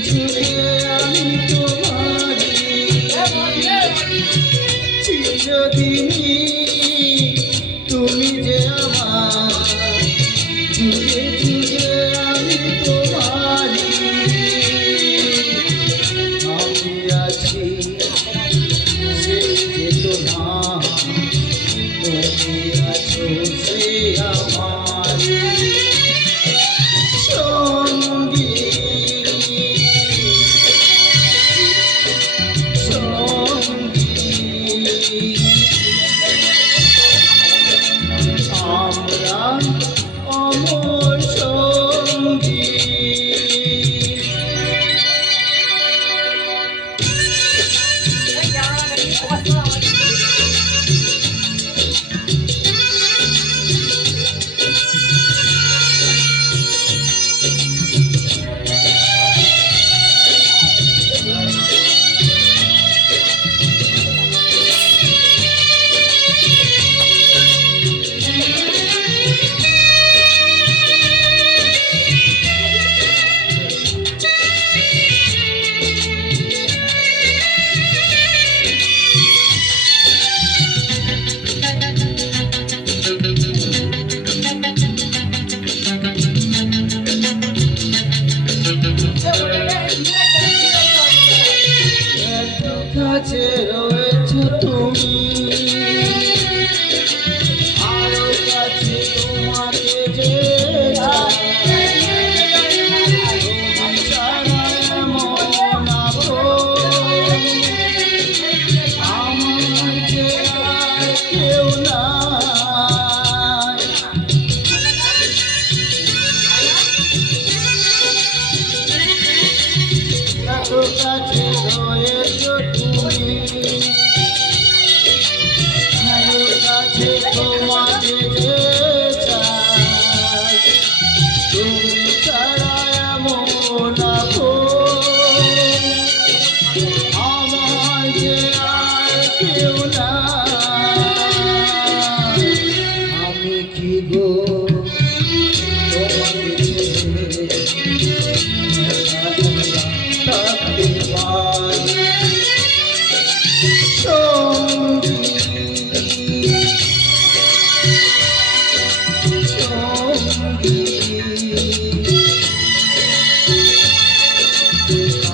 যুগে আমি তোমারি চিরদিনই তুমি যে আমার যুগে যুগে আমি তোমারি আমি আছি সেই যে তোমার তুমি আছো সে আমারি অমর সঙ্গী কাছে রয়েছ তুমি আরো কাছে তোমাকে যে আমার যে কেউ না এত কাছে রয়েছ তুমি আরো কাছে তোমাকে যে চাই তুমি ছাড়া এমন আমার যে আর কেউ না আমি কি গো তোমাকে থাকতে পারি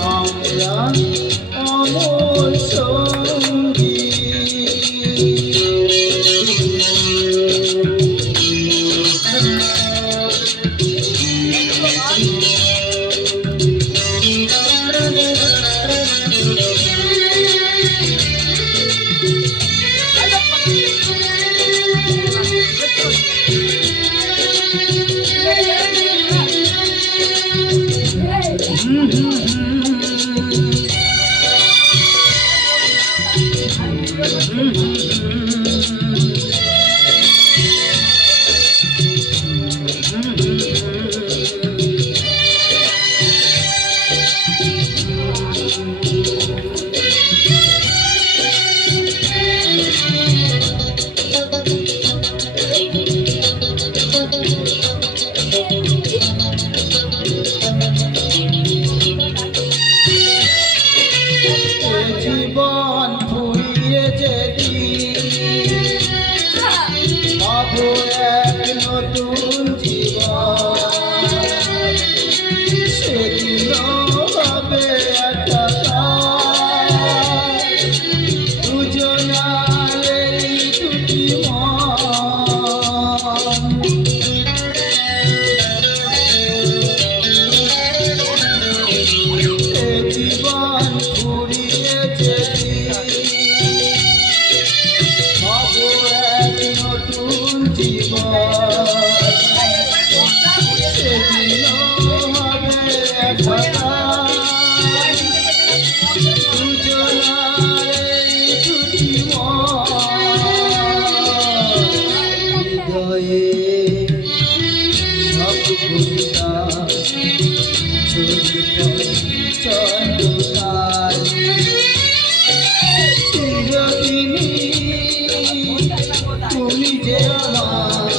আমরা অমর সঙ্গী জীবন ফুরিয়ে যেদিন পাবো এক নতুন জীবন সেদিন হবে একটা দুজনার এই দুটি জীবন ফুরিয়ে পাবো এক নতুন জীবন সেদিন হবে একটা দুজনার এই দুটি হৃদয়ে সব কবিতা চিরদিনই তুমি যে আমার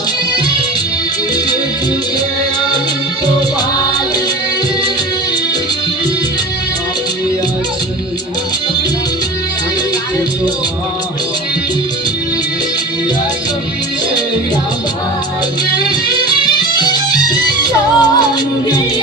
যুগে যুগে আমি তোমারি সঙ্গী